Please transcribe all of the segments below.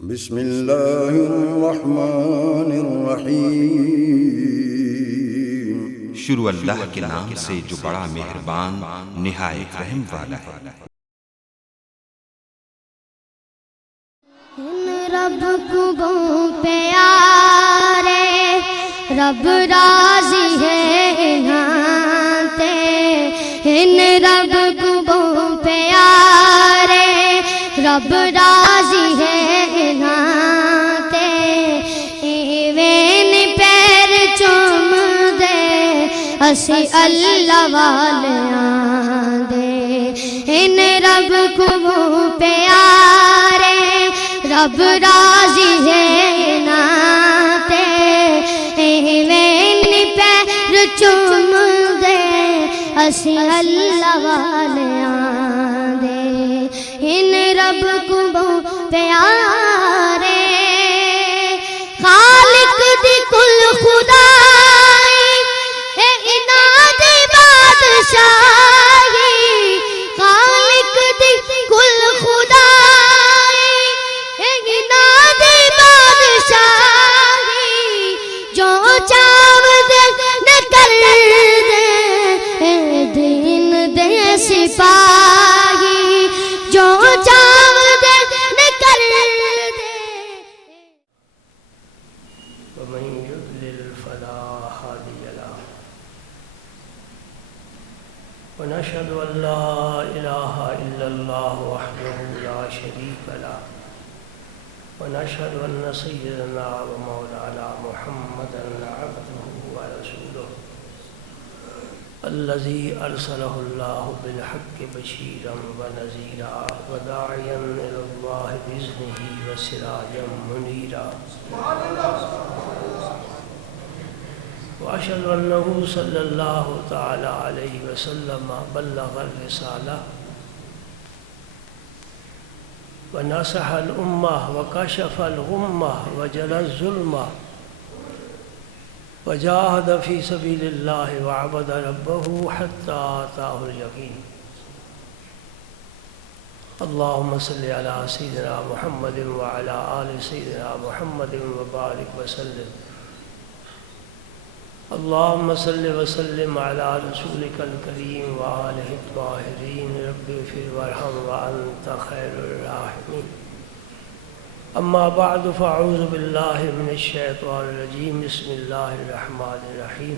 بسم اللہ الرحمن الرحیم۔ شروع اللہ کے نام سے جو بڑا مہربان نہایت رحم والا ہے۔ رب کو پیارے رب راضی ہے نانتے، ان رب کو پیارے رب راضی ہے نانتے، ایویں پیر چوم دے اسی اللہ والیاں دے، ان رب کو پیارے رب راضی ہے ناتے، ایویں پیر چوم دے اسی اللہ والیاں دے، ان رب کو پیارے خالق دی کل خدائی اے انہاں دی بادشاہی، خالق دی کل خدائی اے انہاں دی بادشاہی، جو چاو دے نہ کر دے اے دین دے سپاہی، جو چاو دے نہ کر دے۔ ومن يضلل فلا هادي له، ونشهد أن لا إله إلا الله وحده لا شريك له، ونشهد أن سيدنا ومولانا محمدا عبده ورسوله الذي أرسله الله بالحق بشيرا ونذيرا وداعيا إلى الله بإذنه وسراجا منيرا، وأشهد أنه صلى الله تعالى عليه وسلم بلغ الرسالة ونصح الأمة وكشف الغمة وجلى الظلمة وجاهد في سبيل الله وعبد ربه حتى آتاه اليقين۔ اللهم صل على سيدنا محمد وعلى آل سيدنا محمد وبارك وسلم۔ اللهم صل وسلم على رسولك الكريم وآله الطاهرين، رب اغفر وارحم وأنت خير الراحمين۔ أما بعد فأعوذ بالله من الشيطان الرجيم، بسم الله الرحمن الرحيم۔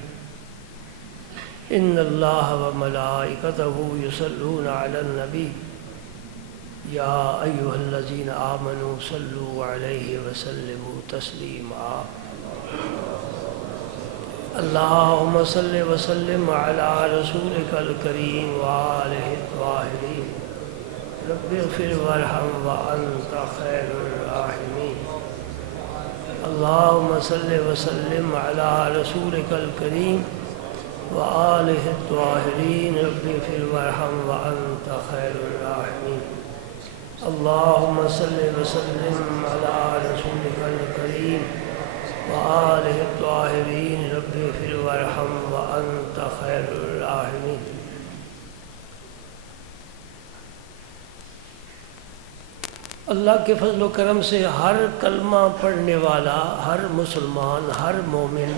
إن الله وملائكته يصلون على النبي يا أيها الذين آمنوا صلوا عليه وسلموا تسليما۔ اللهم صل وسلم على رسولك الكريم وآله الطاهرين، رب اغفر وارحم وأنت خير الراحمين۔ اللهم صل وسلم على رسولك الكريم وآله الطاهرين، رب اغفر وارحم وأنت خير الراحمين۔ اللهم صل وسلم على رسولك الكريم وآله الطاهرين، رب اغفر وارحم وأنت خير الراحمين۔ اللہ کے فضل و کرم سے ہر کلمہ پڑھنے والا، ہر مسلمان، ہر مومن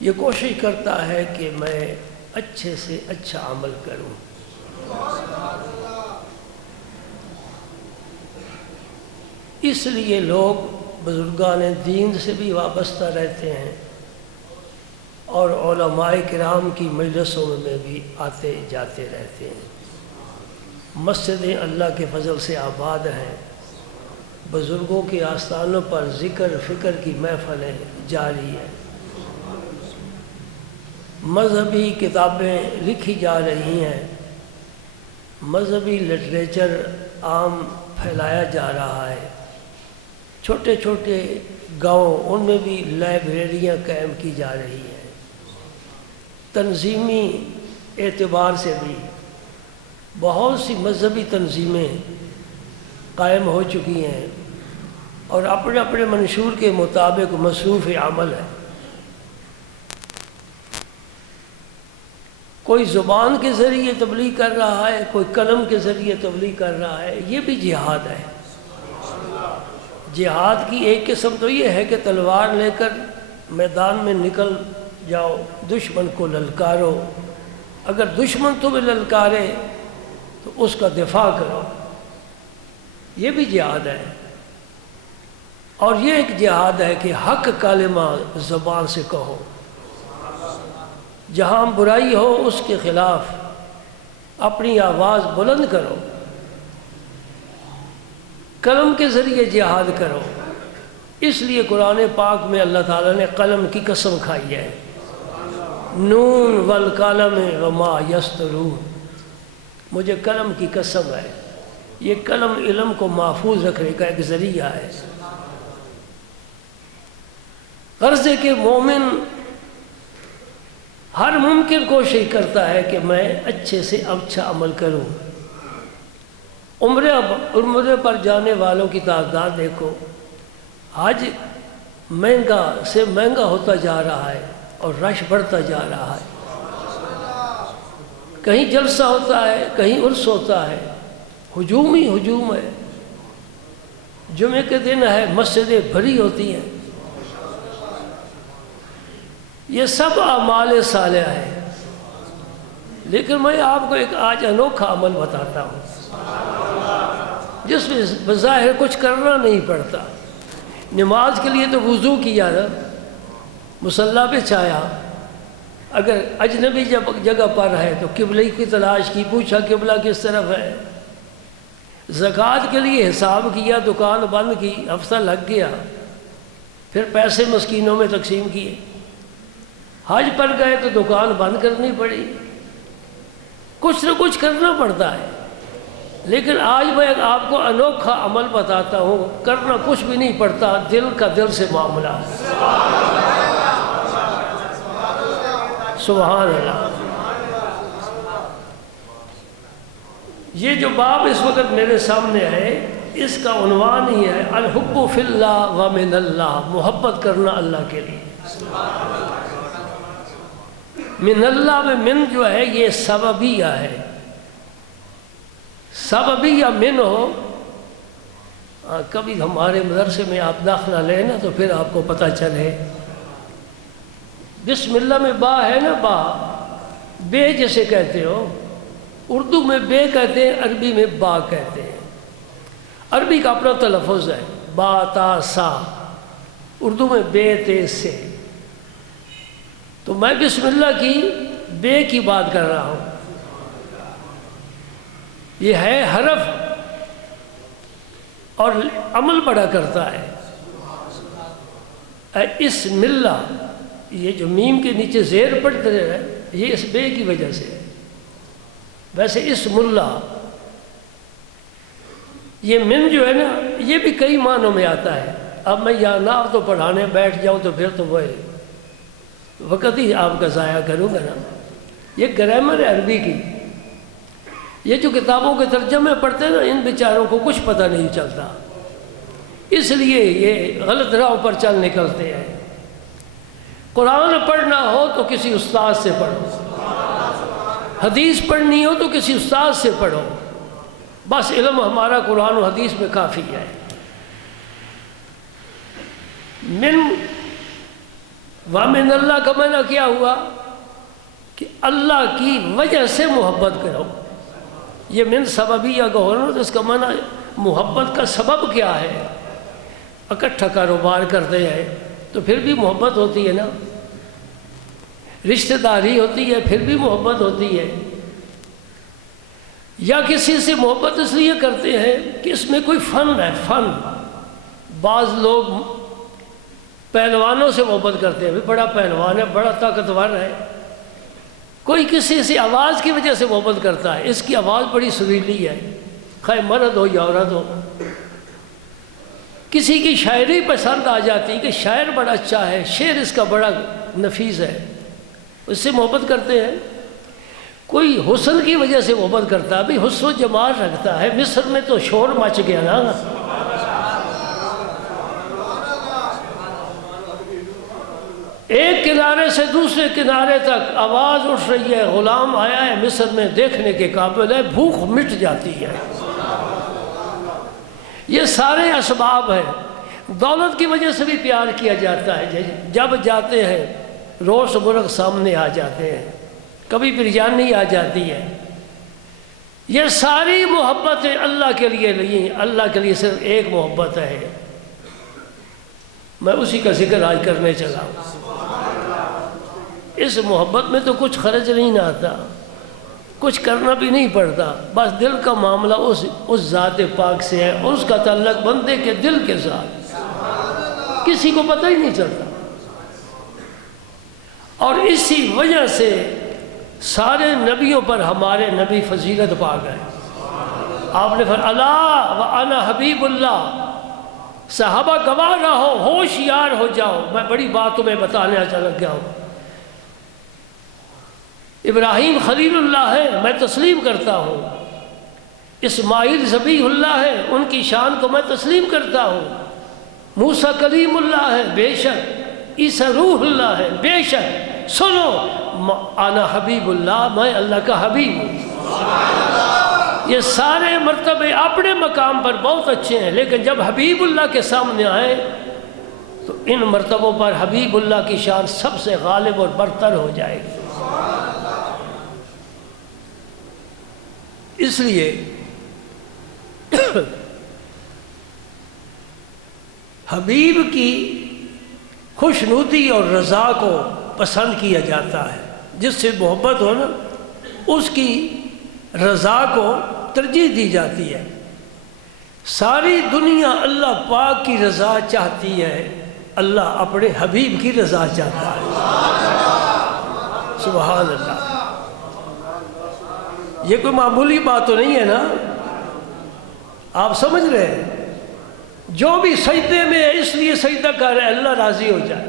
یہ کوشش کرتا ہے کہ میں اچھے سے اچھا عمل کروں۔ اس لیے لوگ بزرگان دین سے بھی وابستہ رہتے ہیں اور علماء کرام کی مجلسوں میں بھی آتے جاتے رہتے ہیں۔ مسجدیں اللہ کے فضل سے آباد ہیں، بزرگوں کے آستانوں پر ذکر فکر کی محفلیں جاری ہیں، مذہبی کتابیں لکھی جا رہی ہیں، مذہبی لٹریچر عام پھیلایا جا رہا ہے، چھوٹے چھوٹے گاؤں ان میں بھی لائبریریاں قائم کی جا رہی ہیں، تنظیمی اعتبار سے بھی بہت سی مذہبی تنظیمیں قائم ہو چکی ہیں اور اپنے اپنے منشور کے مطابق مصروف عمل ہے۔ کوئی زبان کے ذریعے تبلیغ کر رہا ہے، کوئی قلم کے ذریعے تبلیغ کر رہا ہے، یہ بھی جہاد ہے۔ جہاد کی ایک قسم تو یہ ہے کہ تلوار لے کر میدان میں نکل جاؤ، دشمن کو للکارو، اگر دشمن تمہیں للکارے تو اس کا دفاع کرو، یہ بھی جہاد ہے۔ اور یہ ایک جہاد ہے کہ حق کلمہ زبان سے کہو، جہاں برائی ہو اس کے خلاف اپنی آواز بلند کرو، قلم کے ذریعے جہاد کرو۔ اس لیے قرآن پاک میں اللہ تعالیٰ نے قلم کی قسم کھائی ہے، نون والقلم وما یسطرون، مجھے قلم کی قسم ہے۔ یہ قلم علم کو محفوظ رکھنے کا ایک ذریعہ ہے۔ غرض ہے کہ مومن ہر ممکن کوشش کرتا ہے کہ میں اچھے سے اچھا عمل کروں۔ عمرے پر جانے والوں کی تعداد دیکھو، حج مہنگا سے مہنگا ہوتا جا رہا ہے اور رش بڑھتا جا رہا ہے۔ کہیں جلسہ ہوتا ہے، کہیں عرس ہوتا ہے، ہجوم ہی ہجوم ہے۔ جمعے کے دن ہے، مسجدیں بھری ہوتی ہیں۔ یہ سب اعمال صالحہ ہے، لیکن میں آپ کو ایک آج انوکھا عمل بتاتا ہوں جس میں بظاہر کچھ کرنا نہیں پڑتا۔ نماز کے لیے تو وضو کیا نا، مصلی پہ چھایا، اگر اجنبی جگہ پر ہے تو قبلے کی تلاش کی، پوچھا قبلہ کس طرف ہے۔ زکوٰۃ کے لیے حساب کیا، دکان بند کی، ہفتہ لگ گیا، پھر پیسے مسکینوں میں تقسیم کیے۔ حج پر گئے تو دکان بند کرنی پڑی۔ کچھ نہ کچھ کرنا پڑتا ہے، لیکن آج میں آپ کو انوکھا عمل بتاتا ہوں، کرنا کچھ بھی نہیں پڑتا، دل کا دل سے معاملہ ہے۔ سبحان اللہ۔ یہ جو باب اس وقت میرے سامنے ہے، اس کا عنوان ہی ہے الحب فی اللہ و من اللہ، محبت کرنا اللہ کے لیے۔ من اللہ میں من جو ہے یہ سببیہ ہے، سببیہ من ہو۔ کبھی ہمارے مدرسے میں آپ داخلہ لیں نا تو پھر آپ کو پتہ چلے، بسم اللہ میں با ہے نا، با بے جیسے کہتے ہو، اردو میں بے کہتے ہیں، عربی میں با کہتے ہیں۔ عربی کا اپنا تلفظ ہے، با تا سا، اردو میں بے تے سے۔ تو میں بسم اللہ کی بے کی بات کر رہا ہوں۔ یہ ہے حرف اور عمل بڑا کرتا ہے۔ اسم اللہ، یہ جو میم کے نیچے زیر پڑتے رہے یہ اس بے کی وجہ سے ہے۔ ویسے اسم اللہ، یہ من جو ہے نا، یہ بھی کئی معنوں میں آتا ہے۔ اب میں یا ناو تو پڑھانے بیٹھ جاؤں تو پھر تو وہ وقت ہی آپ کا ضائع کروں گا نا۔ یہ گرامر ہے عربی کی، یہ جو کتابوں کے ترجمے پڑھتے ہیں نا، ان بیچاروں کو کچھ پتہ نہیں چلتا، اس لیے یہ غلط راہ پر چل نکلتے ہیں۔ قرآن پڑھنا ہو تو کسی استاد سے پڑھو، حدیث پڑھنی ہو تو کسی استاد سے پڑھو، بس علم ہمارا قرآن و حدیث میں کافی ہے۔ من وَمِنَ اللہ کا معنی کیا ہوا کہ اللہ کی وجہ سے محبت کرو۔ یہ من سببیہ کا ہونا، تو اس کا معنی محبت کا سبب کیا ہے؟ اکٹھا کاروبار کرتے ہیں تو پھر بھی محبت ہوتی ہے نا، رشتہ داری ہوتی ہے پھر بھی محبت ہوتی ہے۔ یا کسی سے محبت اس لیے کرتے ہیں کہ اس میں کوئی فن ہے، فن۔ بعض لوگ پہلوانوں سے محبت کرتے ہیں، بڑا پہلوان ہے، بڑا طاقتور ہے۔ کوئی کسی سے آواز کی وجہ سے محبت کرتا ہے، اس کی آواز بڑی سریلی ہے، خواہ مرد ہو یا عورت ہو۔ کسی کی شاعری پسند آ جاتی کہ شاعر بڑا اچھا ہے، شعر اس کا بڑا نفیس ہے، اس سے محبت کرتے ہیں۔ کوئی حسن کی وجہ سے محبت کرتا ہے، بھی حسن و جمال رکھتا ہے۔ مصر میں تو شور مچ گیا نا، ایک کنارے سے دوسرے کنارے تک آواز اٹھ رہی ہے، غلام آیا ہے مصر میں دیکھنے کے قابل ہے، بھوک مٹ جاتی ہے۔ یہ سارے اسباب ہیں۔ دولت کی وجہ سے بھی پیار کیا جاتا ہے، جب جاتے ہیں روز مرغ سامنے آ جاتے ہیں، کبھی بریانی آ جاتی ہے۔ یہ ساری محبتیں اللہ کے لیے نہیں، اللہ کے لیے صرف ایک محبت ہے، میں اسی کا ذکر آج کرنے چلا ہوں۔ اس محبت میں تو کچھ خرچ نہیں آتا، کچھ کرنا بھی نہیں پڑتا، بس دل کا معاملہ اس ذات پاک سے ہے، اور اس کا تعلق بندے کے دل کے ساتھ کسی کو پتہ ہی نہیں چلتا۔ اور اسی وجہ سے سارے نبیوں پر ہمارے نبی فضیلت پا گئے۔ آپ نے فرمایا الا وانا حبیب اللہ، صحابہ گواہ رہو، ہوشیار ہو جاؤ، میں بڑی بات تمہیں بتانے لگ گیا ہوں۔ ابراہیم خلیل اللہ ہے، میں تسلیم کرتا ہوں۔ اسماعیل ذبیح اللہ ہے، ان کی شان کو میں تسلیم کرتا ہوں۔ موسیٰ کلیم اللہ ہے، بے شک۔ عیسیٰ روح اللہ ہے، بے شک۔ سنو، انا حبیب اللہ، میں اللہ کا حبیب ہوں۔ یہ سارے مرتبے اپنے مقام پر بہت اچھے ہیں، لیکن جب حبیب اللہ کے سامنے آئے تو ان مرتبوں پر حبیب اللہ کی شان سب سے غالب اور برتر ہو جائے گی۔ اس لیے حبیب کی خوشنودی اور رضا کو پسند کیا جاتا ہے۔ جس سے محبت ہو نا، اس کی رضا کو ترجیح دی جاتی ہے۔ ساری دنیا اللہ پاک کی رضا چاہتی ہے، اللہ اپنے حبیب کی رضا چاہتا ہے۔ سبحان اللہ۔ یہ کوئی معمولی بات تو نہیں ہے نا، آپ سمجھ رہے ہیں؟ جو بھی سجدے میں ہے اس لیے سجدہ کر رہا ہے اللہ راضی ہو جائے،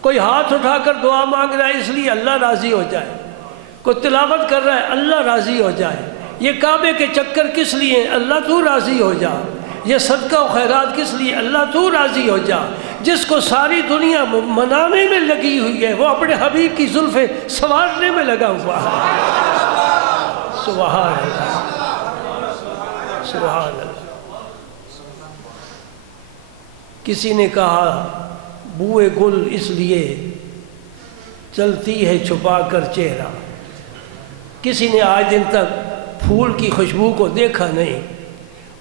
کوئی ہاتھ اٹھا کر دعا مانگ رہا ہے اس لیے اللہ راضی ہو جائے، کوئی تلاوت کر رہا ہے اللہ راضی ہو جائے۔ یہ کعبے کے چکر کس لیے؟ اللہ تو راضی ہو جا۔ یہ صدقہ و خیرات کس لیے؟ اللہ تو راضی ہو جا۔ جس کو ساری دنیا منانے میں لگی ہوئی ہے وہ اپنے حبیب کی زلفیں سنوارنے میں لگا ہوا ہے۔ سبحان اللہ، سبحان اللہ۔ کسی نے کہا بوئے گل اس لیے چلتی ہے چھپا کر چہرہ، کسی نے آج دن تک پھول کی خوشبو کو دیکھا نہیں،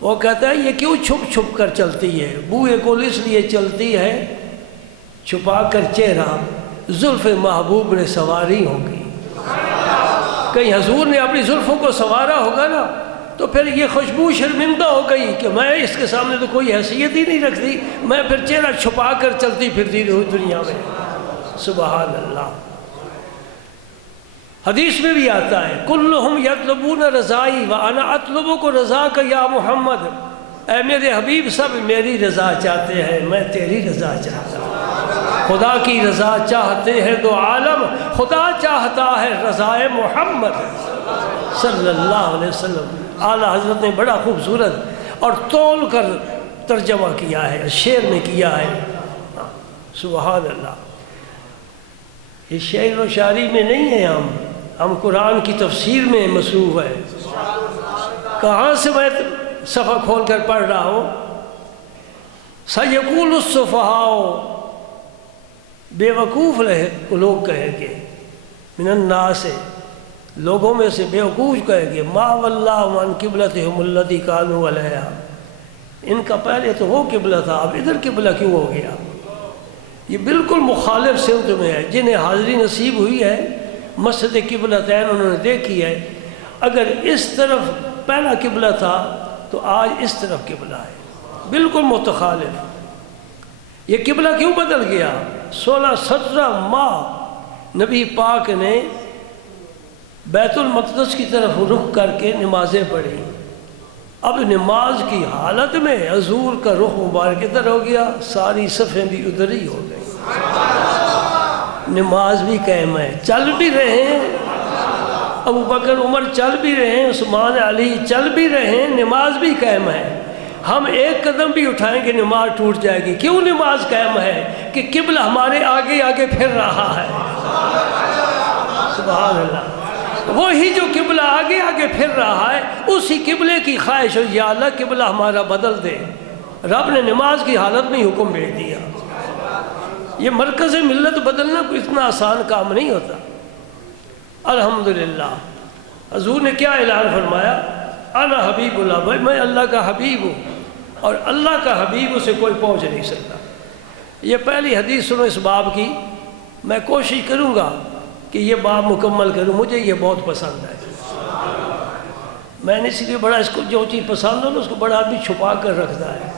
وہ کہتا ہے یہ کیوں چھپ چھپ کر چلتی ہے؟ بوئے گل اس لیے چلتی ہے چھپا کر چہرہ، زلف محبوب نے سواری ہوگی۔ کہیں حضور نے اپنی زلفوں کو سوارا ہوگا نا تو پھر یہ خوشبو شرمندہ ہو گئی کہ میں اس کے سامنے تو کوئی حیثیت ہی نہیں رکھتی، میں پھر چہرہ چھپا کر چلتی پھرتی رہوں دنیا میں۔ سبحان اللہ۔ حدیث میں بھی آتا ہے کلہم یطلبون رضائی وانا اطلبک رضاک یا محمد، اے میرے حبیب سب میری رضا چاہتے ہیں، میں تیری رضا چاہتا ہوں۔ خدا کی رضا چاہتے ہیں دو عالم، خدا چاہتا ہے رضا محمد صلی اللہ علیہ وسلم۔ اعلیٰ حضرت نے بڑا خوبصورت اور تول کر ترجمہ کیا ہے، شعر میں کیا ہے۔ سبحان اللہ۔ یہ شعر و شاعری میں نہیں ہے، ہم قرآن کی تفسیر میں مصروف ہے۔ کہاں سے میں صفحہ کھول کر پڑھ رہا ہوں؟ سَيَقُولُ السُّفَهَاءُ، بے وقوف لوگ کہیں گے، من الناس، لوگوں میں سے بے وقوف کہیں گے، ما وَاللَّهُ عَنْ قِبْلَتِهِمُ الَّذِي كَانُوا عَلَيْهَا، ان کا پہلے تو وہ قبلہ تھا، اب ادھر قبلہ کیوں ہو گیا؟ یہ بالکل مخالف سمت میں ہے۔ جنہیں حاضری نصیب ہوئی ہے مسجد قبلتین انہوں نے دیکھی ہے، اگر اس طرف پہلا قبلہ تھا تو آج اس طرف قبلہ ہے، بالکل متخالف۔ یہ قبلہ کیوں بدل گیا؟ 16-17 ماہ نبی پاک نے بیت المقدس کی طرف رخ کر کے نمازیں پڑھی، اب نماز کی حالت میں حضور کا رخ مبارک ادھر ہو گیا، ساری صفیں بھی ادھر ہی ہو گئی، نماز بھی قائم ہے، چل بھی رہے ہیں، ابو بکر عمر چل بھی رہے ہیں، عثمان علی چل بھی رہے ہیں، نماز بھی قائم ہے، ہم ایک قدم بھی اٹھائیں گے نماز ٹوٹ جائے گی. کیوں نماز قائم ہے؟ کہ قبلہ ہمارے آگے آگے پھر رہا ہے. سبحان اللہ. وہی جو قبلہ آگے آگے پھر رہا ہے اسی قبلے کی خواہش ہو یا اللہ قبلہ ہمارا بدل دے. رب نے نماز کی حالت میں حکم بھیج دیا. یہ مرکز ملت بدلنا کوئی اتنا آسان کام نہیں ہوتا. الحمدللہ حضور نے کیا اعلان فرمایا؟ انا حبیب اللہ، بھائی میں اللہ کا حبیب ہوں اور اللہ کا حبیب اسے کوئی پہنچ نہیں سکتا. یہ پہلی حدیث سنو اس باب کی. میں کوشش کروں گا کہ یہ باب مکمل کروں، مجھے یہ بہت پسند ہے. میں نے اس لیے بڑا اس کو جو چیز پسند ہو نا اس کو بڑا آدمی چھپا کر رکھتا ہے.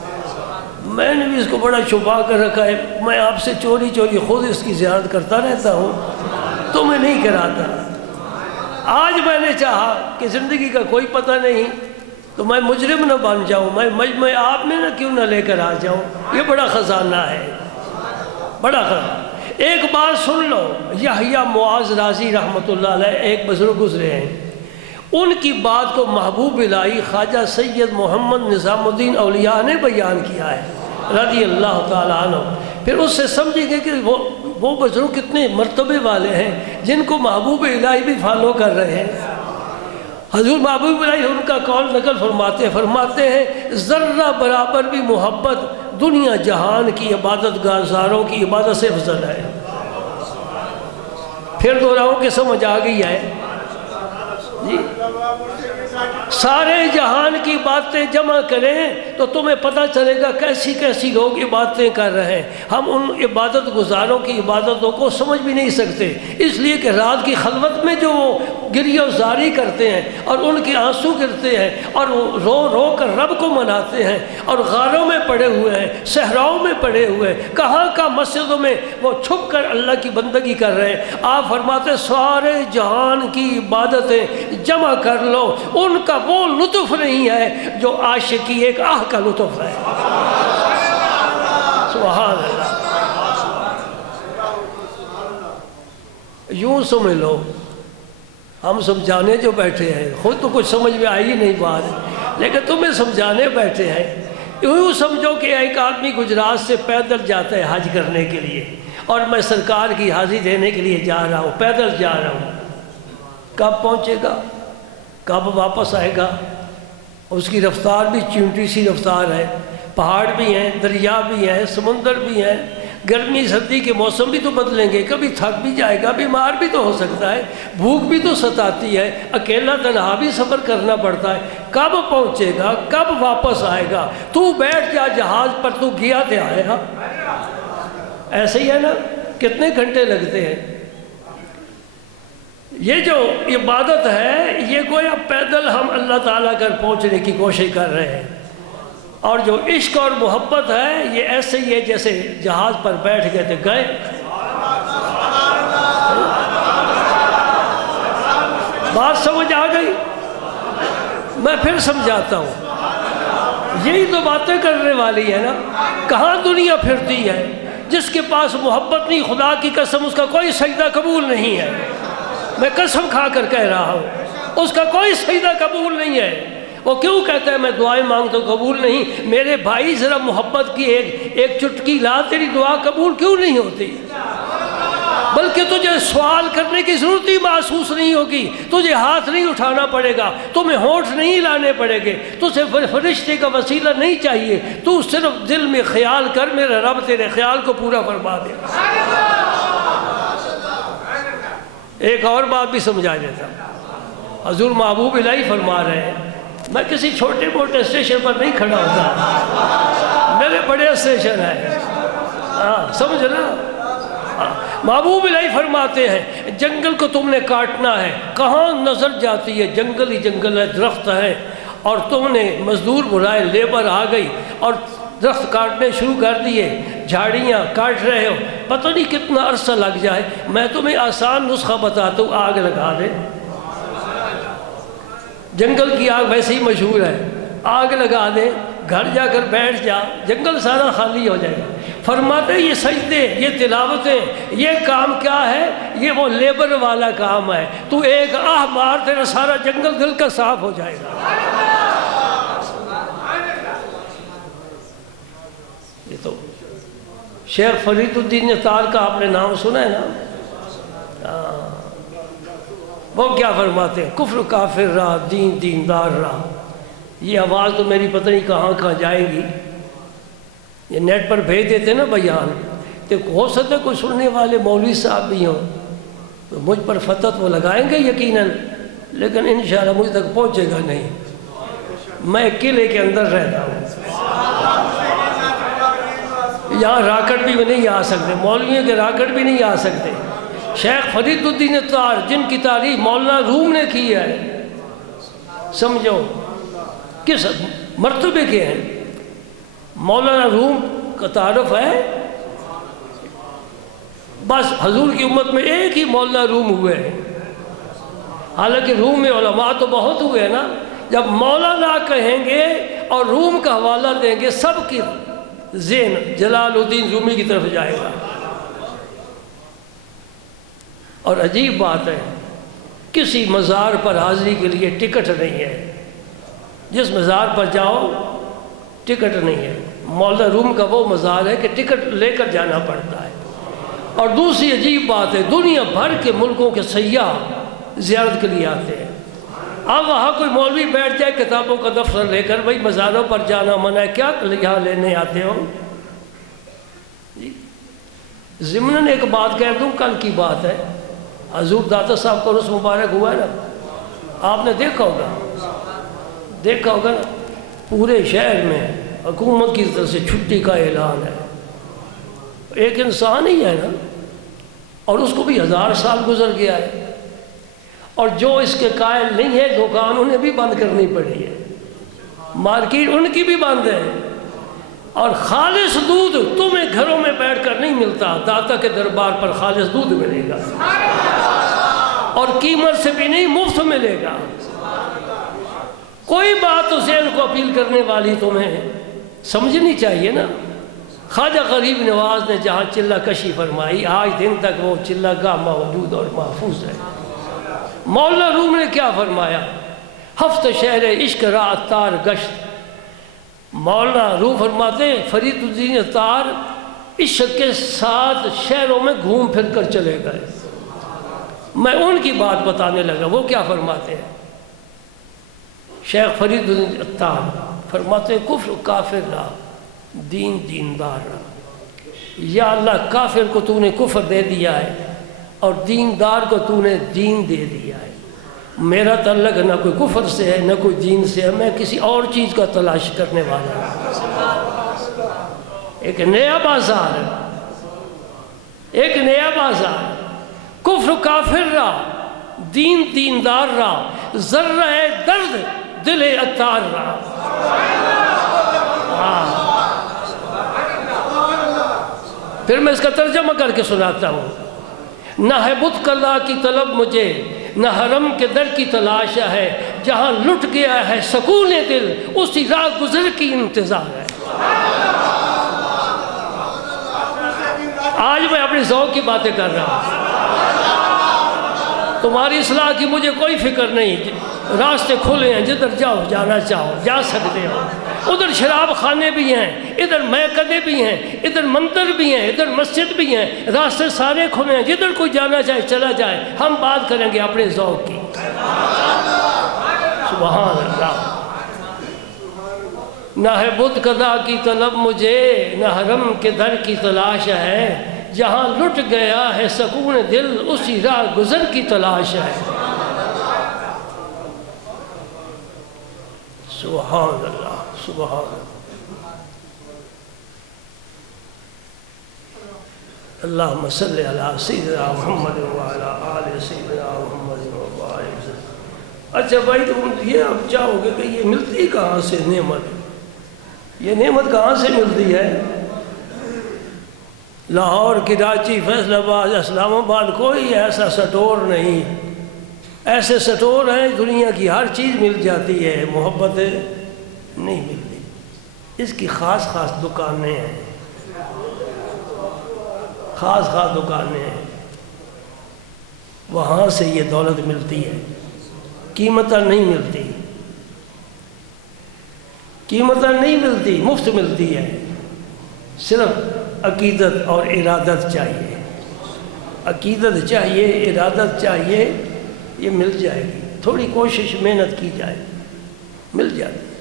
میں نے بھی اس کو بڑا چھپا کر رکھا ہے. میں آپ سے چوری چوری خود اس کی زیارت کرتا رہتا ہوں، تمہیں نہیں کراتا. آج میں نے چاہا کہ زندگی کا کوئی پتہ نہیں تو میں مجرم نہ بن جاؤں، میں مجمع آپ میں نہ کیوں نہ لے کر آ جاؤں. یہ بڑا خزانہ ہے، بڑا خزانہ. ایک بات سن لو. یحییٰ معاذ رازی رحمۃ اللہ علیہ ایک بزرگ گزرے ہیں، ان کی بات کو محبوب الہی خواجہ سید محمد نظام الدین اولیاء نے بیان کیا ہے رضی اللہ تعالیٰ عنہ. پھر اس سے سمجھیں گے کہ وہ بزرگ کتنے مرتبے والے ہیں جن کو محبوب الہی بھی فالو کر رہے ہیں. حضور محبوب الہی ان کا قول نقل فرماتے ہیں ذرہ برابر بھی محبت دنیا جہان کی عبادت گزاروں کی عبادت سے افضل ہے. پھر دوہراؤں کہ سمجھ آ گئی ہے جی. سارے جہان کی باتیں جمع کریں تو تمہیں پتہ چلے گا کیسی کیسی لوگ عبادتیں کر رہے ہیں. ہم ان عبادت گزاروں کی عبادتوں کو سمجھ بھی نہیں سکتے، اس لیے کہ رات کی خلوت میں جو وہ گریہ و زاری کرتے ہیں اور ان کے آنسو گرتے ہیں اور رو رو کر رب کو مناتے ہیں اور غاروں میں پڑے ہوئے ہیں، صحراؤں میں پڑے ہوئے ہیں، کہاں کا مسجدوں میں وہ چھپ کر اللہ کی بندگی کر رہے ہیں. آپ فرماتے سارے جہان کی عبادتیں جمع کر لو، ان کا وہ لطف نہیں ہے جو عاشقی ایک آہ کا لطف ہے. سبحان اللہ. یوں سمجھ لو ہم سمجھانے جو بیٹھے ہیں، خود تو کچھ سمجھ میں آئی نہیں بات، لیکن تمہیں سمجھانے بیٹھے ہیں. یوں سمجھو کہ ایک آدمی گجرات سے پیدل جاتا ہے حج کرنے کے لیے اور میں سرکار کی حاضری دینے کے لیے جا رہا ہوں، پیدل جا رہا ہوں. کب پہنچے گا، کب واپس آئے گا؟ اس کی رفتار بھی چونٹی سی رفتار ہے. پہاڑ بھی ہیں، دریا بھی ہیں، سمندر بھی ہیں، گرمی سردی کے موسم بھی تو بدلیں گے، کبھی تھک بھی جائے گا، بیمار بھی تو ہو سکتا ہے، بھوک بھی تو ستاتی ہے، اکیلا تنہا بھی سفر کرنا پڑتا ہے. کب پہنچے گا، کب واپس آئے گا؟ تو بیٹھ جا جہاز پر، تو گیا تھے آئے گا. ایسے ہی ہے نا، کتنے گھنٹے لگتے ہیں. یہ جو عبادت ہے یہ گویا پیدل ہم اللہ تعالیٰ کر پہنچنے کی کوشش کر رہے ہیں. اور جو عشق اور محبت ہے یہ ایسے ہی ہے جیسے جہاز پر بیٹھ گئے تھے، گئے. بات سمجھ آ گئی؟ میں پھر سمجھاتا ہوں. یہی تو باتیں کرنے والی ہے نا. کہاں دنیا پھرتی ہے؟ جس کے پاس محبت نہیں، خدا کی قسم اس کا کوئی سجدہ قبول نہیں ہے. میں قسم کھا کر کہہ رہا ہوں اس کا کوئی سجدہ قبول نہیں ہے. وہ کیوں کہتا ہے میں دعائیں مانگتا ہوں قبول نہیں؟ میرے بھائی ذرا محبت کی ایک چٹکی لا، تیری دعا قبول کیوں نہیں ہوتی؟ بلکہ تجھے سوال کرنے کی ضرورت ہی محسوس نہیں ہوگی، تجھے ہاتھ نہیں اٹھانا پڑے گا، تمہیں ہونٹ نہیں لانے پڑے گے، تجھے فرشتے کا وسیلہ نہیں چاہیے. تو صرف دل میں خیال کر، میرا رب تیرے خیال کو پورا فرما دے. ایک اور بات بھی سمجھا دیتا ہوں. حضور محبوب الہی فرما رہے ہیں، میں کسی چھوٹے موٹے اسٹیشن پر نہیں کھڑا ہوتا، میرے بڑے اسٹیشن ہیں. سمجھ نا. محبوب الہی فرماتے ہیں جنگل کو تم نے کاٹنا ہے، کہاں نظر جاتی ہے جنگل ہی جنگل ہے، درخت ہے، اور تم نے مزدور بلائے، لیبر آ گئی اور درخت کاٹنے شروع کر دیے، جھاڑیاں کاٹ رہے ہو، پتہ نہیں کتنا عرصہ لگ جائے. میں تمہیں آسان نسخہ بتاتا ہوں، آگ لگا دے. جنگل کی آگ ویسے ہی مشہور ہے، آگ لگا دے، گھر جا کر بیٹھ جا، جنگل سارا خالی ہو جائے گا. فرماتے ہیں یہ سجدے، یہ تلاوتیں، یہ کام کیا ہے؟ یہ وہ لیبر والا کام ہے. تو ایک آہ مار، تیرا سارا جنگل دل کا صاف ہو جائے گا. تو شیخ فرید الدین اطار کا آپ نے نام سنا ہے نا؟ وہ کیا فرماتے ہیں؟ کفر کافر رہا، دین دیندار رہا. یہ آواز تو میری پتہ نہیں کہاں کہاں جائے گی. یہ نیٹ پر بھیج دیتے نا بیان، تو ہو سکتا ہے کوئی سننے والے مولوی صاحب بھی ہوں تو مجھ پر فتویٰ وہ لگائیں گے یقیناً، لیکن انشاءاللہ مجھ تک پہنچے گا نہیں. میں قلعے کے اندر رہتا ہوں، یہاں راکٹ بھی نہیں آ سکتے، مولویوں کے راکٹ بھی نہیں آ سکتے. شیخ فرید الدین اطار جن کی تعریف مولانا روم نے کی ہے، سمجھو کس مرتبے کے ہیں. مولانا روم کا تعارف ہے، بس حضور کی امت میں ایک ہی مولانا روم ہوئے ہیں. حالانکہ روم میں علماء تو بہت ہوئے ہیں نا. جب مولانا کہیں گے اور روم کا حوالہ دیں گے، سب کی ذہن جلال الدین رومی کی طرف جائے گا. اور عجیب بات ہے، کسی مزار پر حاضری کے لیے ٹکٹ نہیں ہے. جس مزار پر جاؤ ٹکٹ نہیں ہے. مولانا روم کا وہ مزار ہے کہ ٹکٹ لے کر جانا پڑتا ہے. اور دوسری عجیب بات ہے، دنیا بھر کے ملکوں کے سیاح زیارت کے لیے آتے ہیں. اب وہاں کوئی مولوی بیٹھ جائے کتابوں کا دفتر لے کر، بھائی مزاروں پر جانا منع ہے، کیا یہاں لینے آتے ہو؟ ضمناً ایک بات کہہ دوں، کل کی بات ہے، حضور داتا صاحب کا عرس مبارک ہوا ہے نا، آپ نے دیکھا ہوگا نا، پورے شہر میں حکومت کی طرف سے چھٹی کا اعلان ہے. ایک انسان ہی ہے نا، اور اس کو بھی 1000 سال گزر گیا ہے. اور جو اس کے قائل نہیں ہے، دکان انہیں بھی بند کرنی پڑی ہے، مارکیٹ ان کی بھی بند ہے. اور خالص دودھ تمہیں گھروں میں بیٹھ کر نہیں ملتا، داتا کے دربار پر خالص دودھ ملے گا، اور قیمت سے بھی نہیں، مفت ملے گا. کوئی بات تو ذہن کو اپیل کرنے والی تمہیں سمجھنی چاہیے نا. خواجہ غریب نواز نے جہاں چلہ کشی فرمائی، آج دن تک وہ چلہ گاہ موجود اور محفوظ ہے. مولانا روم نے کیا فرمایا؟ ہفت شہر عشق را عطار گشت. مولانا روم فرماتے ہیں فرید الدین عطار عشق کے ساتھ شہروں میں گھوم پھر کر چلے گئے. میں ان کی بات بتانے لگا. وہ کیا فرماتے ہیں؟ شیخ فرید الدین عطار فرماتے ہیں کفر کافر رہا، دین دیندار رہا. یا اللہ، کافر کو تو نے کفر دے دیا ہے اور دیندار کو تو نے دین دے دیا ہے. میرا تعلق نہ کوئی کفر سے ہے نہ کوئی دین سے ہے، میں کسی اور چیز کا تلاش کرنے والا ہوں. ایک نیا بازار ہے، ایک نیا بازار. کفر کافر رہا، دین دیندار رہا، ذرہ درد دل عطار رہا. پھر میں اس کا ترجمہ کر کے سناتا ہوں. نہ ہے بت کلا کی طلب مجھے، نہ حرم کے در کی تلاش ہے، جہاں لٹ گیا ہے سکون دل اسی راہ گزر کی انتظار ہے. آج میں اپنی ذوق کی باتیں کر رہا ہوں، تمہاری اصلاح کی مجھے کوئی فکر نہیں. راستے کھلے ہیں، جدھر جاؤ جانا چاہو جا سکتے ہو. ادھر شراب خانے بھی ہیں، ادھر میکدے بھی ہیں، ادھر مندر بھی ہیں، ادھر مسجد بھی ہیں. راستے سارے کھلے ہیں، جدھر کوئی جانا چاہے چلا جائے. ہم بات کریں گے اپنے ذوق کی. سبحان اللہ. نہ ہے بت قضا کی طلب مجھے، نہ حرم کے در کی تلاش ہے، جہاں لٹ گیا ہے سکون دل اسی راہ گزر کی تلاش ہے. سبحان اللہ، سبحان اللہ. اللہم صلی علی سیدنا محمد وعلی آل سیدنا محمد وبارک وسلم. اچھا بھائی، تم یہ اب چاہو گے کہ یہ ملتی کہاں سے نعمت؟ یہ نعمت کہاں سے ملتی ہے؟ لاہور، کراچی، فیصل آباد، اسلام آباد کوئی ایسا سٹور نہیں. ایسے سٹور ہیں دنیا کی ہر چیز مل جاتی ہے، محبت نہیں ملتی. اس کی خاص خاص دکانیں ہیں، خاص خاص دکانیں ہیں، وہاں سے یہ دولت ملتی ہے. قیمتیں نہیں ملتی، قیمتیں نہیں ملتی، مفت ملتی ہے. صرف عقیدت اور ارادت چاہیے، عقیدت چاہیے، ارادت چاہیے، یہ مل جائے گی، تھوڑی کوشش محنت کی جائے مل جاتی ہے۔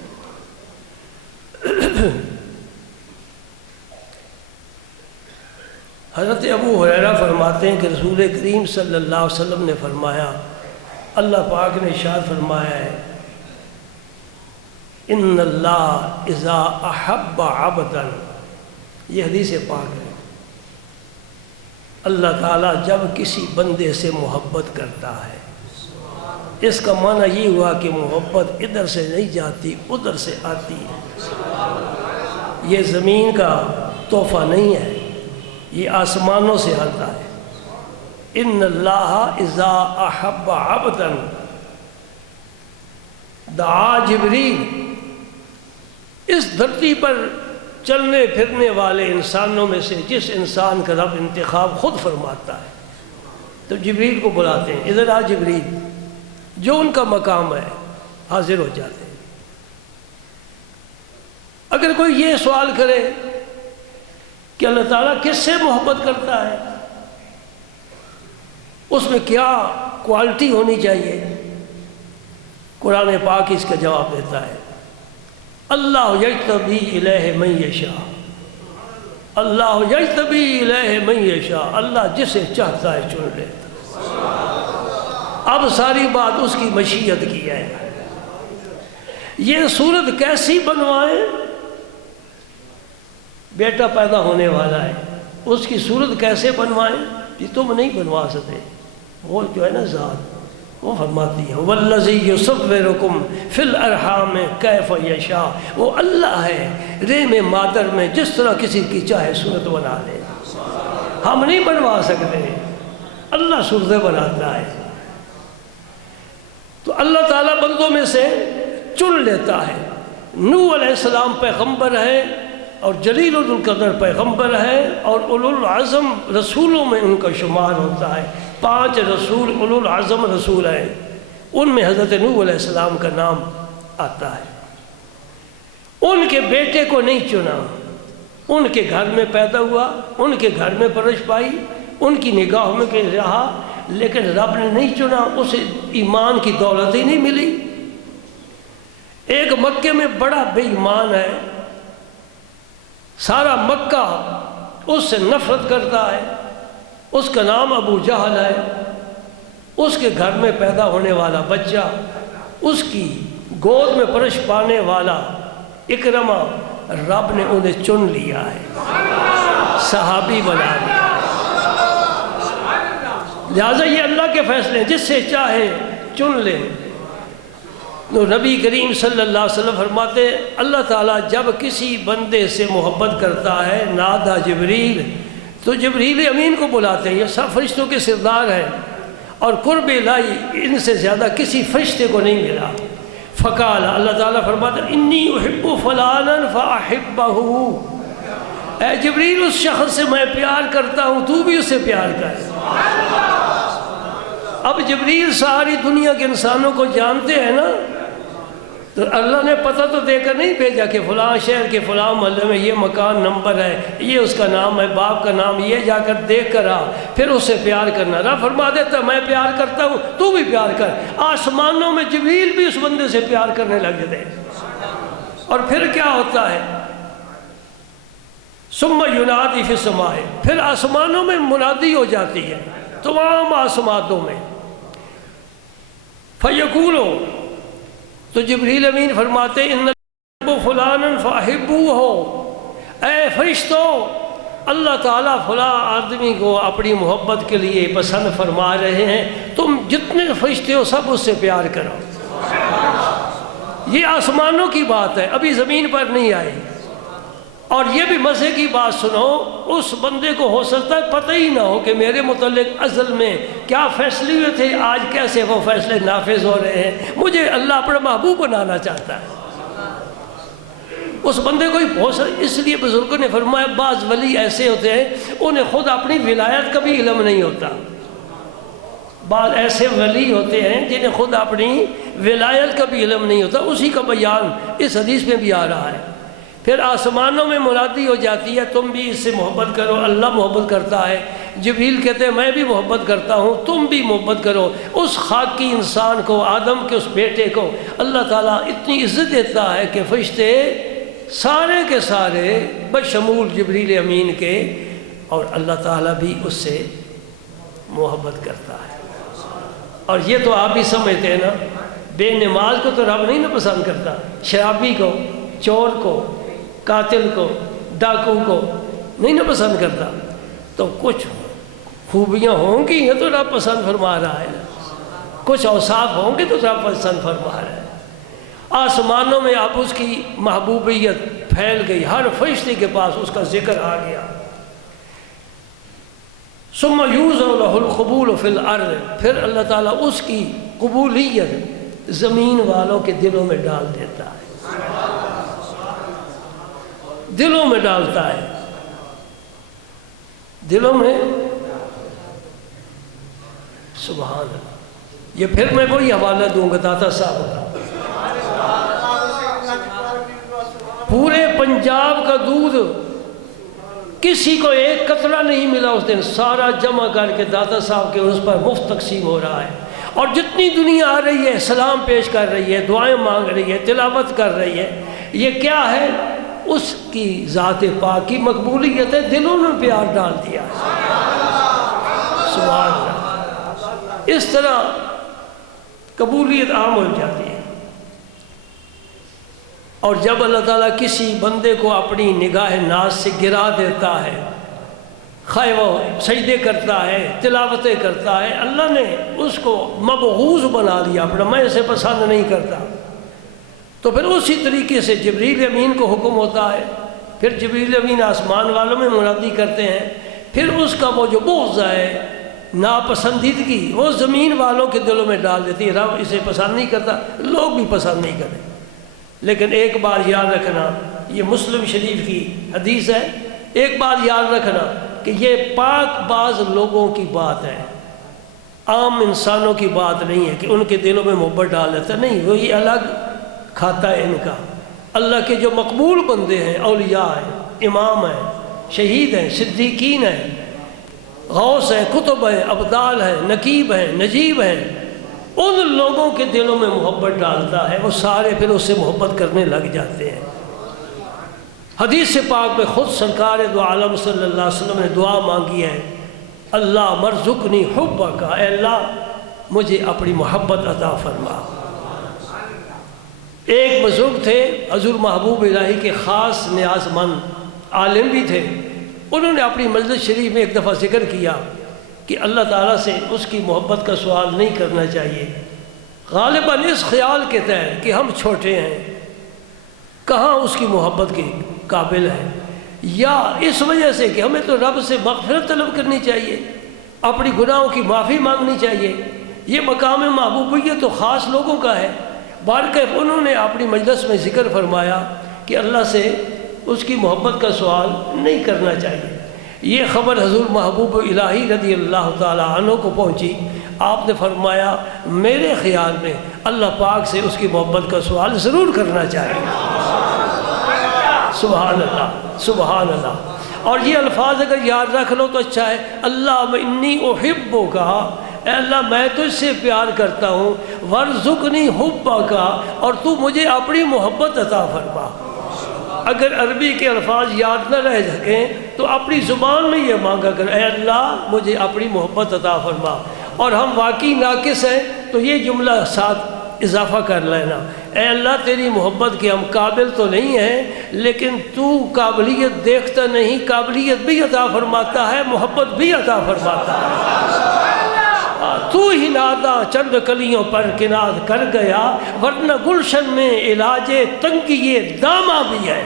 حضرت ابو ہریرہ فرماتے ہیں کہ رسول کریم صلی اللہ علیہ وسلم نے فرمایا، اللہ پاک نے ارشاد فرمایا ہے، ان اللہ اذا احب عبدا، یہ حدیث پاک ہے، اللہ تعالیٰ جب کسی بندے سے محبت کرتا ہے، اس کا معنی یہ ہوا کہ محبت ادھر سے نہیں جاتی، ادھر سے آتی ہے، یہ زمین کا تحفہ نہیں ہے، یہ آسمانوں سے آتا ہے۔ ان اللہ اذا احب عبدا دعا جبریل، اس دھرتی پر چلنے پھرنے والے انسانوں میں سے جس انسان کا رب انتخاب خود فرماتا ہے تو جبریل کو بلاتے ہیں، ادھر آ جبریل، جو ان کا مقام ہے حاضر ہو جاتے ہیں۔ اگر کوئی یہ سوال کرے کہ اللہ تعالیٰ کس سے محبت کرتا ہے، اس میں کیا کوالٹی ہونی چاہیے، قرآن پاک اس کا جواب دیتا ہے، اللہ یجتبی الیہ من یشاء، اللہ یجتبی الیہ من یشاء، اللہ جسے چاہتا ہے چن لیتا۔ اب ساری بات اس کی مشیت کی ہے۔ یہ صورت کیسی بنوائیں، بیٹا پیدا ہونے والا ہے، اس کی صورت کیسے بنوائیں، یہ تم نہیں بنوا سکتے، وہ جو ہے نا ذات وہ فرماتی ہے، والذی یصورکم فی الارحام کیف یشاء، وہ اللہ ہے رحم مادر میں جس طرح کسی کی چاہے صورت بنا لے، ہم نہیں بنوا سکتے، اللہ صورتیں بناتا ہے۔ تو اللہ تعالیٰ بندوں میں سے چن لیتا ہے۔ نوح علیہ السلام پیغمبر ہے اور جلیل القدر پیغمبر ہے اور اولو العزم رسولوں میں ان کا شمار ہوتا ہے۔ 5 رسول اولو العزم رسول ہیں، ان میں حضرت نوح علیہ السلام کا نام آتا ہے۔ ان کے بیٹے کو نہیں چنا، ان کے گھر میں پیدا ہوا، ان کے گھر میں پرورش پائی، ان کی نگاہوں میں کہیں رہا، لیکن رب نے نہیں چنا، اسے ایمان کی دولت ہی نہیں ملی۔ ایک مکے میں بڑا بے ایمان ہے، سارا مکہ اس سے نفرت کرتا ہے، اس کا نام ابو جہل ہے، اس کے گھر میں پیدا ہونے والا بچہ، اس کی گود میں پرورش پانے والا اکرمہ، رب نے انہیں چن لیا ہے، صحابی بنا لیا ہے۔ لہٰذا یہ اللہ کے فیصلے ہیں، جس سے چاہے چن لے۔ تو نبی کریم صلی اللہ علیہ وسلم فرماتے ہیں اللہ تعالیٰ جب کسی بندے سے محبت کرتا ہے، نادا جبریل، تو جبریل امین کو بلاتے ہیں، یہ سب فرشتوں کے سردار ہیں، اور قرب الہی ان سے زیادہ کسی فرشتے کو نہیں ملا۔ فقال، اللہ تعالیٰ فرماتے ہیں انی احب فلانا فاحبہ، اے جبریل اس شخص سے میں پیار کرتا ہوں، تو بھی اس سے پیار کر۔ اب جبریل ساری دنیا کے انسانوں کو جانتے ہیں نا، تو اللہ نے پتہ تو دے کر نہیں بھیجا کہ فلاں شہر کے فلاں محلے میں یہ مکان نمبر ہے، یہ اس کا نام ہے، باپ کا نام، یہ جا کر دیکھ کر آ، پھر اس سے پیار کرنا۔ رب فرما دیتا میں پیار کرتا ہوں، تو بھی پیار کر۔ آسمانوں میں جبریل بھی اس بندے سے پیار کرنے لگ جاتے، اور پھر کیا ہوتا ہے، ثم ینادی فی السماء، پھر آسمانوں میں منادی ہو جاتی ہے، تمام آسمانوں میں، فیقولو، تو جبریل امین فرماتے ہیں ان فلانا فاحبوہ، اے فرشتوں اللہ تعالیٰ فلاں آدمی کو اپنی محبت کے لیے پسند فرما رہے ہیں، تم جتنے فرشتے ہو سب اس سے پیار کرو۔ یہ آسمانوں کی بات ہے، ابھی زمین پر نہیں آئی۔ اور یہ بھی مزے کی بات سنو، اس بندے کو ہو سکتا ہے پتہ ہی نہ ہو کہ میرے متعلق ازل میں کیا فیصلے ہوئے تھے، آج کیسے وہ فیصلے نافذ ہو رہے ہیں، مجھے اللہ اپنا محبوب بنانا چاہتا ہے۔ اس بندے کو ہی ہو سکتا، اس لیے بزرگوں نے فرمایا بعض ولی ایسے ہوتے ہیں انہیں خود اپنی ولایت کا بھی علم نہیں ہوتا۔ بعض ایسے ولی ہوتے ہیں جنہیں خود اپنی ولایت کا بھی علم نہیں ہوتا، اسی کا بیان اس حدیث میں بھی آ رہا ہے پھر آسمانوں میں منادی ہو جاتی ہے تم بھی اس سے محبت کرو، اللہ محبت کرتا ہے، جبریل کہتے ہیں میں بھی محبت کرتا ہوں، تم بھی محبت کرو۔ اس خاکی انسان کو، آدم کے اس بیٹے کو اللہ تعالیٰ اتنی عزت دیتا ہے کہ فرشتے سارے کے سارے بشمول جبریل امین کے، اور اللہ تعالیٰ بھی اس سے محبت کرتا ہے۔ اور یہ تو آپ بھی سمجھتے ہیں نا، بے نماز کو تو رب نہیں نا پسند کرتا، شرابی کو، چور کو، قاتل کو، ڈاکو کو نہیں نا پسند کرتا۔ تو کچھ خوبیاں ہوں گی تو رب پسند فرما رہا ہے، کچھ اوصاف ہوں گے تو رب پسند فرما رہا ہے۔ آسمانوں میں اب اس کی محبوبیت پھیل گئی، ہر فرشتے کے پاس اس کا ذکر آ گیا۔ ثم یوضع لہ القبول فی الارض، پھر اللہ تعالیٰ اس کی قبولیت زمین والوں کے دلوں میں ڈال دیتا ہے، دلوں میں ڈالتا ہے، دلوں میں۔ سبحان اللہ۔ یہ پھر میں وہی حوالہ دوں گا داتا صاحب کا، پورے پنجاب کا دودھ کسی کو ایک قطرہ نہیں ملا اس دن، سارا جمع کر کے داتا صاحب کے اس پر مفت تقسیم ہو رہا ہے۔ اور جتنی دنیا آ رہی ہے، سلام پیش کر رہی ہے، دعائیں مانگ رہی ہے، تلاوت کر رہی ہے، یہ کیا ہے؟ اس کی ذات پاک کی مقبولیت ہے، دلوں میں پیار ڈال دیا۔ سبحان اللہ۔ اس طرح قبولیت عام ہو جاتی ہے۔ اور جب اللہ تعالیٰ کسی بندے کو اپنی نگاہ ناز سے گرا دیتا ہے، خواہ وہ سجدے کرتا ہے، تلاوتیں کرتا ہے، اللہ نے اس کو مبغوض بنا دیا اپنا، میں اسے پسند نہیں کرتا، تو پھر اسی طریقے سے جبریل امین کو حکم ہوتا ہے، پھر جبریل امین آسمان والوں میں منادی کرتے ہیں، پھر اس کا وہ جو بغض ہے، ناپسندیدگی، وہ زمین والوں کے دلوں میں ڈال دیتی ہے، رب اسے پسند نہیں کرتا، لوگ بھی پسند نہیں کرتے۔ لیکن ایک بات یاد رکھنا، یہ مسلم شریف کی حدیث ہے، ایک بات یاد رکھنا کہ یہ پاک باز لوگوں کی بات ہے، عام انسانوں کی بات نہیں ہے کہ ان کے دلوں میں محبت ڈال دیتا، نہیں، وہی الگ کھاتا ہے ان کا۔ اللہ کے جو مقبول بندے ہیں، اولیاء ہیں، امام ہیں، شہید ہیں، صدیقین ہیں، غوث ہیں، کتب ہیں، ابدال ہیں، نقیب ہیں، نجیب ہیں، ان لوگوں کے دلوں میں محبت ڈالتا ہے، وہ سارے پھر اس سے محبت کرنے لگ جاتے ہیں۔ حدیث پاک میں خود سرکار دو عالم صلی اللہ علیہ وسلم نے دعا مانگی ہے، اللہ مرزقنی حبک، اے اللہ مجھے اپنی محبت عطا فرما۔ ایک بزرگ تھے حضور محبوب الہی کے خاص نیاز مند عالم بھی تھے، انہوں نے اپنی مجلس شریف میں ایک دفعہ ذکر کیا کہ اللہ تعالیٰ سے اس کی محبت کا سوال نہیں کرنا چاہیے، غالباً اس خیال کے تحت کہ ہم چھوٹے ہیں، کہاں اس کی محبت کے قابل ہیں، یا اس وجہ سے کہ ہمیں تو رب سے مغفرت طلب کرنی چاہیے، اپنی گناہوں کی معافی مانگنی چاہیے، یہ مقام محبوبیت تو خاص لوگوں کا ہے۔ بارکہ انہوں نے اپنی مجلس میں ذکر فرمایا کہ اللہ سے اس کی محبت کا سوال نہیں کرنا چاہیے۔ یہ خبر حضور محبوب الہی رضی اللہ تعالیٰ عنہ کو پہنچی، آپ نے فرمایا میرے خیال میں اللہ پاک سے اس کی محبت کا سوال ضرور کرنا چاہیے۔ سبحان اللہ، سبحان اللہ۔ اور یہ الفاظ اگر یاد رکھ لو تو اچھا ہے، اللہ انی احبک، اے اللہ میں تجھ سے پیار کرتا ہوں، ورزقنی حبک، اور تو مجھے اپنی محبت عطا فرما۔ اگر عربی کے الفاظ یاد نہ رہ سکیں تو اپنی زبان میں یہ مانگا کر، اے اللہ مجھے اپنی محبت عطا فرما۔ اور ہم واقعی ناقص ہیں تو یہ جملہ ساتھ اضافہ کر لینا، اے اللہ تیری محبت کے ہم قابل تو نہیں ہیں، لیکن تو قابلیت دیکھتا نہیں، قابلیت بھی عطا فرماتا ہے، محبت بھی عطا فرماتا ہے۔ تو ہی نادا چند کلیوں پر کناد کر گیا، ورنہ گلشن میں علاج تنگی دامہ بھی ہے۔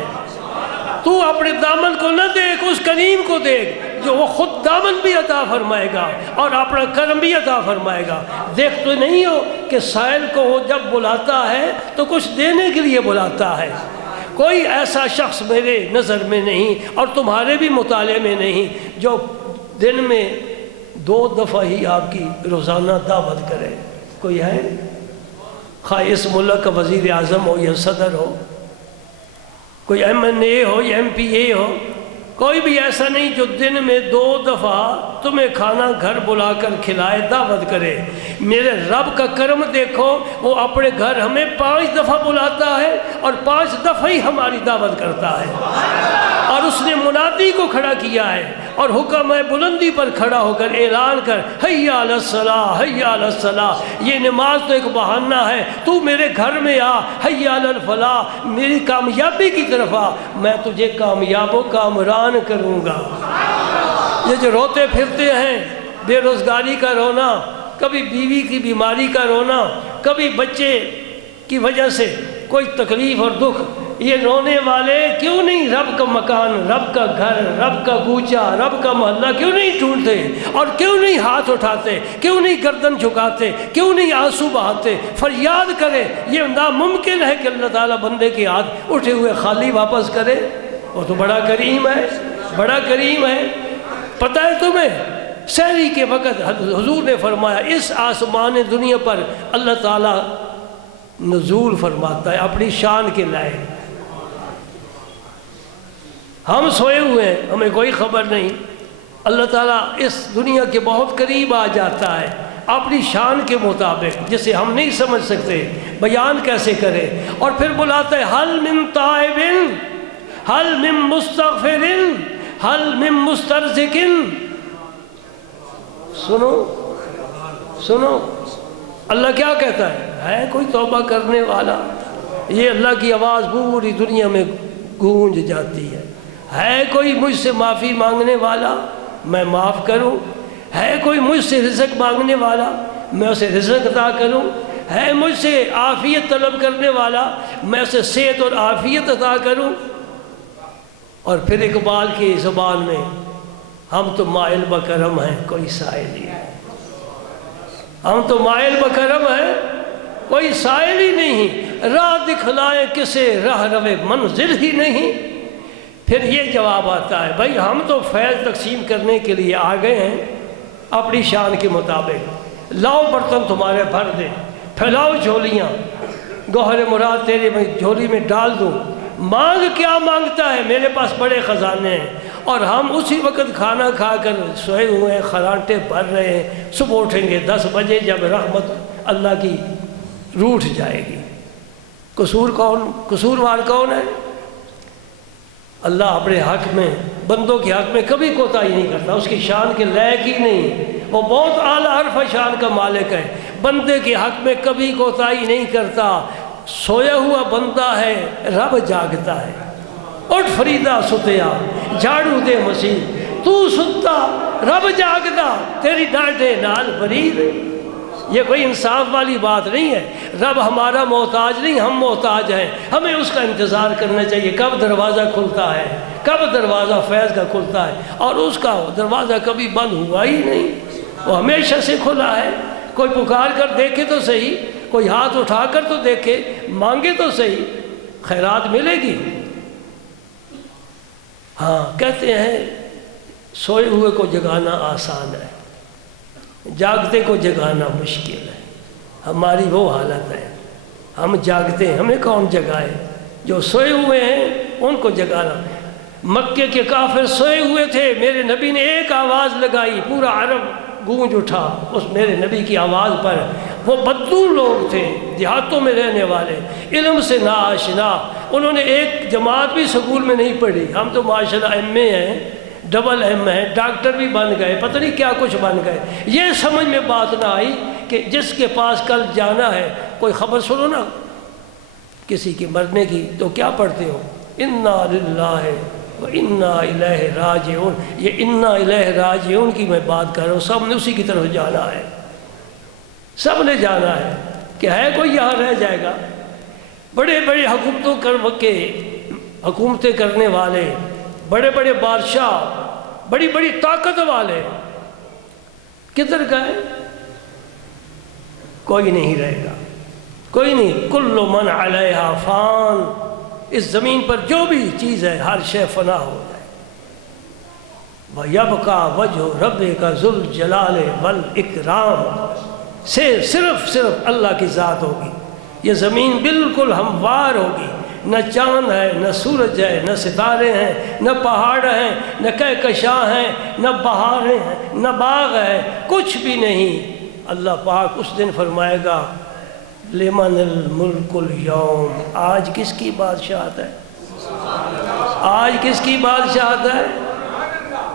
تو اپنے دامن کو نہ دیکھ، اس کریم کو دیکھ جو وہ خود دامن بھی عطا فرمائے گا اور اپنا کرم بھی عطا فرمائے گا۔ دیکھ تو نہیں ہو کہ سائل کو وہ جب بلاتا ہے تو کچھ دینے کے لیے بلاتا ہے۔ کوئی ایسا شخص میرے نظر میں نہیں اور تمہارے بھی مطالعے میں نہیں جو دن میں 2 دفعہ ہی آپ کی روزانہ دعوت کرے۔ کوئی ہے؟ خواہ اس ملک کا وزیر اعظم ہو یا صدر ہو، کوئی MNA ہو یا MPA ہو، کوئی بھی ایسا نہیں جو دن میں 2 دفعہ تمہیں کھانا گھر بلا کر کھلائے، دعوت کرے۔ میرے رب کا کرم دیکھو، وہ اپنے گھر ہمیں 5 دفعہ بلاتا ہے اور 5 دفعہ ہی ہماری دعوت کرتا ہے، اور اس نے منادی کو کھڑا کیا ہے اور حکم ہے بلندی پر کھڑا ہو کر اعلان کر، حی علی الصلاۃ، حی علی الصلاۃ۔ یہ نماز تو ایک بہانہ ہے، تو میرے گھر میں آ، حی علی الفلاح، میری کامیابی کی طرف آ، میں تجھے کامیاب و کامران کروں گا۔ یہ جو روتے پھرتے ہیں، بے روزگاری کا رونا، کبھی بیوی کی بیماری کا رونا، کبھی بچے کی وجہ سے کوئی تکلیف اور دکھ، یہ رونے والے کیوں نہیں رب کا مکان، رب کا گھر، رب کا کوچہ، رب کا محلہ کیوں نہیں ڈھونڈتے، اور کیوں نہیں ہاتھ اٹھاتے، کیوں نہیں گردن جھکاتے، کیوں نہیں آنسو بہاتے؟ فریاد کرے۔ یہ ناممکن ہے کہ اللہ تعالیٰ بندے کے ہاتھ اٹھے ہوئے خالی واپس کرے، وہ تو بڑا کریم ہے، بڑا کریم ہے۔ پتہ ہے تمہیں، سحری کے وقت حضور نے فرمایا اس آسمان دنیا پر اللہ تعالیٰ نزول فرماتا ہے اپنی شان کے لائق۔ ہم سوئے ہوئے ہیں، ہمیں کوئی خبر نہیں، اللہ تعالیٰ اس دنیا کے بہت قریب آ جاتا ہے اپنی شان کے مطابق، جسے ہم نہیں سمجھ سکتے، بیان کیسے کرے، اور پھر بلاتا ہے حل من تائب، حل من مستغفر، حل من مسترزق۔ سنو سنو، اللہ کیا کہتا ہے کوئی توبہ کرنے والا؟ یہ اللہ کی آواز پوری دنیا میں گونج جاتی ہے کوئی مجھ سے معافی مانگنے والا؟ میں معاف کروں۔ ہے کوئی مجھ سے رزق مانگنے والا؟ میں اسے رزق عطا کروں۔ ہے مجھ سے عافیت طلب کرنے والا؟ میں اسے صحت اور عافیت عطا کروں۔ اور پھر اقبال کی زبان میں، ہم تو مائل بکرم ہیں، کوئی سائل ہی ہے۔ ہم تو مائل بکرم ہیں، کوئی سائل ہی نہیں، راہ دکھلائیں کسے راہ روے منزل ہی نہیں۔ پھر یہ جواب آتا ہے، بھائی ہم تو فیض تقسیم کرنے کے لیے آ گئے ہیں اپنی شان کے مطابق، لاؤ برتن تمہارے بھر دیں، پھیلاؤ جھولیاں، گوہر مراد تیرے میں جھولی میں ڈال دوں، مانگ کیا مانگتا ہے، میرے پاس بڑے خزانے ہیں۔ اور ہم اسی وقت کھانا کھا کر سوئے ہوئے ہیں، خرانٹے بھر رہے ہیں، صبح اٹھیں گے 10 بجے جب رحمت اللہ کی روٹھ جائے گی۔ قصوروار کون ہے؟ اللہ اپنے حق میں، بندوں کے حق میں کبھی کوتاہی نہیں کرتا، اس کی شان کے لائق ہی نہیں، وہ بہت اعلیٰ عرف شان کا مالک ہے، بندے کے حق میں کبھی کوتاہی نہیں کرتا۔ سویا ہوا بندہ ہے، رب جاگتا ہے، اٹھ فریدہ ستیا، جھاڑو دے مسیح، تو ستا رب جاگتا، تیری ڈانٹے نال فرید۔ یہ کوئی انصاف والی بات نہیں ہے۔ رب ہمارا محتاج نہیں، ہم محتاج ہیں، ہمیں اس کا انتظار کرنا چاہیے کب دروازہ کھلتا ہے، کب دروازہ فیض کا کھلتا ہے، اور اس کا دروازہ کبھی بند ہوا ہی نہیں، وہ ہمیشہ سے کھلا ہے۔ کوئی پکار کر دیکھے تو صحیح، کوئی ہاتھ اٹھا کر تو دیکھے، مانگے تو صحیح، خیرات ملے گی۔ ہاں کہتے ہیں سوئے ہوئے کو جگانا آسان ہے، جاگتے کو جگانا مشکل ہے۔ ہماری وہ حالت ہے، ہم جاگتے ہیں، ہمیں کون جگائے؟ جو سوئے ہوئے ہیں ان کو جگانا۔ مکے کے کافر سوئے ہوئے تھے، میرے نبی نے ایک آواز لگائی، پورا عرب گونج اٹھا اس میرے نبی کی آواز پر۔ وہ بدو لوگ تھے، دیہاتوں میں رہنے والے، علم سے ناآشنا، انہوں نے ایک جماعت بھی سکول میں نہیں پڑھی۔ ہم تو ماشاءاللہ ایم اے ہیں، ڈبل ایم ہیں، ڈاکٹر بھی بن گئے، پتہ نہیں کیا کچھ بن گئے۔ یہ سمجھ میں بات نہ آئی کہ جس کے پاس کل جانا ہے، کوئی خبر سنو نا کسی کے مرنے کی تو کیا پڑھتے ہو؟ انا للہ و انا الیہ راجعون۔ یہ انا الیہ راجعون کی میں بات کر رہا ہوں، سب نے اسی کی طرف جانا ہے، سب نے جانا ہے، کہ ہے کوئی یہاں رہ جائے گا؟ بڑے بڑے حکومتیں کرنے والے، بڑے بڑے بادشاہ، بڑی بڑی طاقت والے کدھر گئے؟ کوئی نہیں رہے گا، کوئی نہیں۔ کل من علیہا فان، اس زمین پر جو بھی چیز ہے ہر شے فنا ہو جائے۔ وَيَبْقَى وَجْهُ رَبِّكَ ذُو الْجَلَالِ وَالْإِكْرَامِ، سے صرف اللہ کی ذات ہوگی، یہ زمین بالکل ہموار ہوگی، نہ چاند ہے، نہ سورج ہے، نہ ستارے ہیں، نہ پہاڑ ہیں، نہ کہکشاں ہیں، نہ بہاریں ہیں، نہ باغ ہے، کچھ بھی نہیں۔ اللہ پاک اس دن فرمائے گا لمن الملک اليوم، آج کس کی بادشاہت ہے؟ آج کس کی بادشاہت ہے؟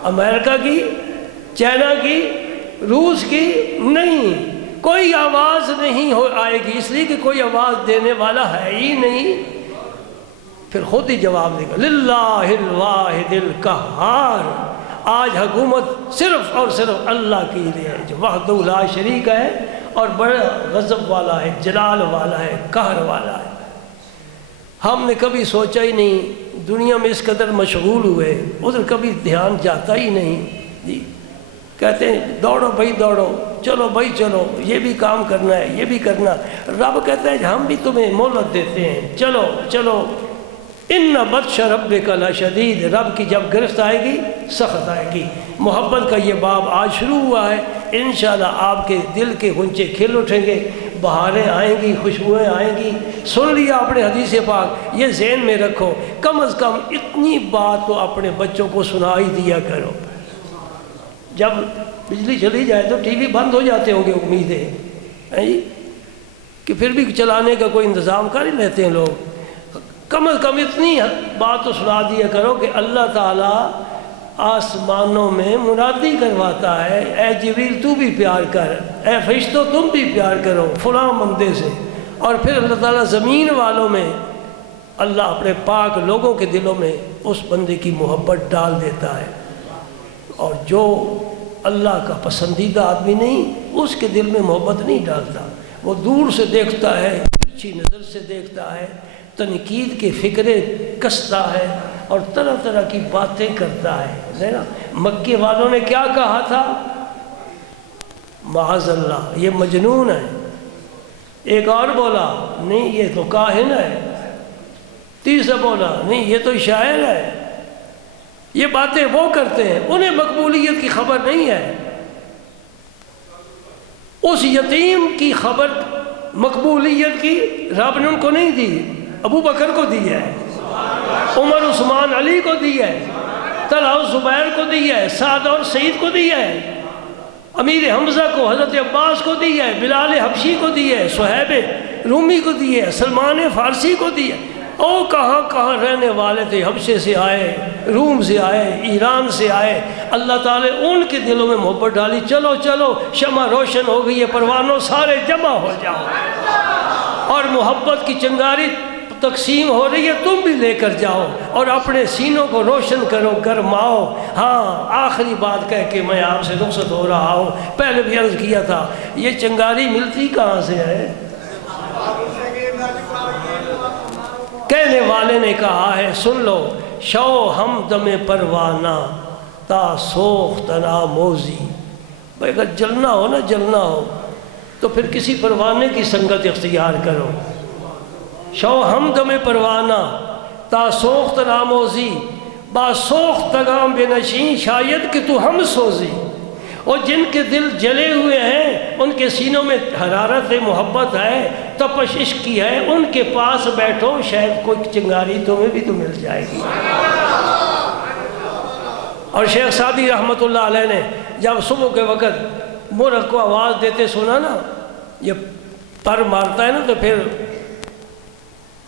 امریکہ کی، چائنا کی، روس کی؟ نہیں، کوئی آواز نہیں آئے گی، اس لیے کہ کوئی آواز دینے والا ہے ہی نہیں۔ پھر خود ہی جواب دے گا للہ الواحد القہار، آج حکومت صرف اور صرف اللہ کی لیے ہے جو وحدہ لا شریک ہے اور بڑا غضب والا ہے، جلال والا ہے، قہر والا ہے۔ ہم نے کبھی سوچا ہی نہیں، دنیا میں اس قدر مشغول ہوئے، ادھر کبھی دھیان جاتا ہی نہیں جی۔ کہتے ہیں دوڑو بھائی دوڑو، چلو بھائی چلو، یہ بھی کام کرنا ہے، یہ بھی کرنا۔ رب کہتا ہے ہم بھی تمہیں مہلت دیتے ہیں، چلو چلو۔ ان بطش ربک لشدید، رب کی جب گرفت آئے گی سخت آئے گی۔ محبت کا یہ باب آج شروع ہوا ہے، انشاءاللہ آپ کے دل کے غنچے کھل اٹھیں گے، بہاریں آئیں گی، خوشبوئیں آئیں گی۔ سن لیا اپنے حدیث پاک، یہ ذہن میں رکھو، کم از کم اتنی بات تو اپنے بچوں کو سنا ہی دیا کرو۔ جب بجلی چلی جائے تو ٹی وی بند ہو جاتے ہوں گے، امید ہے جی کہ پھر بھی چلانے کا کوئی انتظام کر ہی لیتے ہیں لوگ۔ کم از کم اتنی بات تو سنا دیا کرو کہ اللہ تعالیٰ آسمانوں میں منادی کرواتا ہے، اے جبریل تو بھی پیار کر، اے فرشتوں تم بھی پیار کرو فلاں بندے سے۔ اور پھر اللہ تعالیٰ زمین والوں میں، اللہ اپنے پاک لوگوں کے دلوں میں اس بندے کی محبت ڈال دیتا ہے۔ اور جو اللہ کا پسندیدہ آدمی نہیں، اس کے دل میں محبت نہیں ڈالتا، وہ دور سے دیکھتا ہے، اچھی نظر سے دیکھتا ہے، تنقید کے فکرے کستا ہے اور طرح طرح کی باتیں کرتا ہے نا۔ مکے والوں نے کیا کہا تھا؟ معاذ اللہ یہ مجنون ہے۔ ایک اور بولا نہیں یہ تو کاہن ہے، تیسرا بولا نہیں یہ تو شاعر ہے۔ یہ باتیں وہ کرتے ہیں، انہیں مقبولیت کی خبر نہیں ہے۔ اس یتیم کی خبر مقبولیت کی رب نے ان کو نہیں دی، ابو بکر کو دی ہے، عمر عثمان علی کو دی ہے، طلحہ زبیر کو دی ہے، سعد اور سعید کو دی ہے، امیر حمزہ کو حضرت عباس کو دی ہے، بلال حبشی کو دی ہے، صہیب رومی کو دی ہے، سلمان فارسی کو دی ہے۔ او کہاں کہاں رہنے والے تھے، حبشے سے آئے، روم سے آئے، ایران سے آئے، اللہ تعالیٰ ان کے دلوں میں محبت ڈالی۔ چلو چلو شمع روشن ہو گئی ہے، پروانوں سارے جمع ہو جاؤ، اور محبت کی چنگاری تقسیم ہو رہی ہے، تم بھی لے کر جاؤ اور اپنے سینوں کو روشن کرو، گرماؤ۔ ہاں آخری بات کہہ کے میں آپ سے رخصت ہو رہا ہوں۔ پہلے بھی عرض کیا تھا، یہ چنگاری ملتی کہاں سے ہے؟ کہنے والے نے کہا ہے سن لو، شو ہم دم پروانہ تا سوخت ناموزی۔ بھائی اگر جلنا ہو نا، جلنا ہو تو پھر کسی پروانے کی سنگت اختیار کرو۔ شو ہم دم پروانہ تا سوخت ناموزی، با سوخت تگام بے نشین شاید کہ تو ہم سوزی۔ اور جن کے دل جلے ہوئے ہیں، ان کے سینوں میں حرارت محبت ہے، تپش عشق کی ہے، ان کے پاس بیٹھو، شاید کوئی چنگاری تمہیں بھی تو مل جائے گی۔ اور شیخ سعدی رحمۃ اللہ علیہ نے جب صبح کے وقت مرغ کو آواز دیتے سنا نا، یہ پر مارتا ہے نا، تو پھر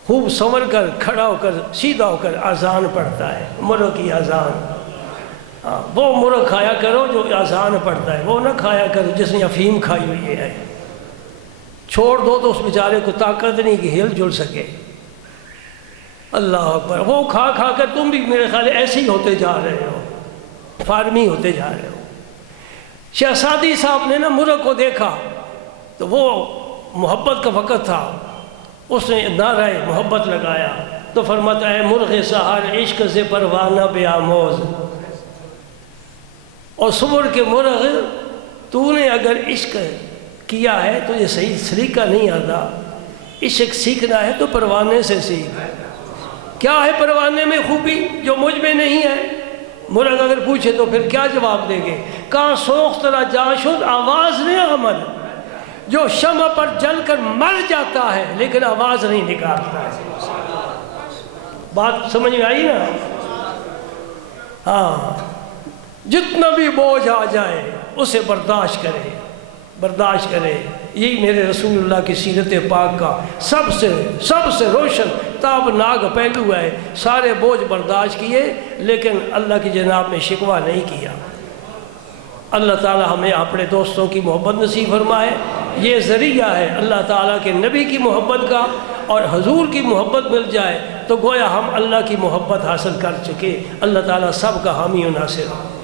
خوب سنور کر کھڑا ہو کر سیدھا ہو کر اذان پڑھتا ہے، مرغ کی اذان۔ ہاں وہ مرغ کھایا کرو جو اذان پڑھتا ہے، وہ نہ کھایا کرو جس نے افیم کھائی ہوئی ہے۔ چھوڑ دو تو اس بیچارے کو طاقت نہیں کہ ہل جل سکے۔ اللہ اکبر، وہ کھا کھا کر تم بھی میرے خیال ایسے ہی ہوتے جا رہے ہو، فارمی ہوتے جا رہے ہو۔ شہزادی صاحب نے نا مرغ کو دیکھا تو وہ محبت کا وقت تھا، اس نے نعرہ محبت لگایا تو فرماتا ہے مرغ سحر عشق سے پروانہ بیاموز۔ اور صبح کے مرغ تو نے اگر عشق کیا ہے تو یہ صحیح سلیقہ نہیں آتا، عشق سیکھنا ہے تو پروانے سے سیکھ۔ کیا ہے پروانے میں خوبی جو مجھ میں نہیں ہے؟ مرغ اگر پوچھے تو پھر کیا جواب دیں گے؟ کہاں سوخت را جاں شد آواز نہیں آمد، جو شمع پر جل کر مر جاتا ہے لیکن آواز نہیں نکالتا ہے۔ بات سمجھ میں آئی نا؟ ہاں، جتنا بھی بوجھ آ جائے اسے برداشت کرے، برداشت کرے۔ یہی میرے رسول اللہ کی سیرت پاک کا سب سے روشن تابناک پہلو ہے۔ سارے بوجھ برداشت کیے لیکن اللہ کی جناب میں شکوہ نہیں کیا۔ اللہ تعالی ہمیں اپنے دوستوں کی محبت نصیب فرمائے۔ یہ ذریعہ ہے اللہ تعالیٰ کے نبی کی محبت کا، اور حضور کی محبت مل جائے تو گویا ہم اللہ کی محبت حاصل کر چکے۔ اللہ تعالیٰ سب کا حامی و ناصر ہو۔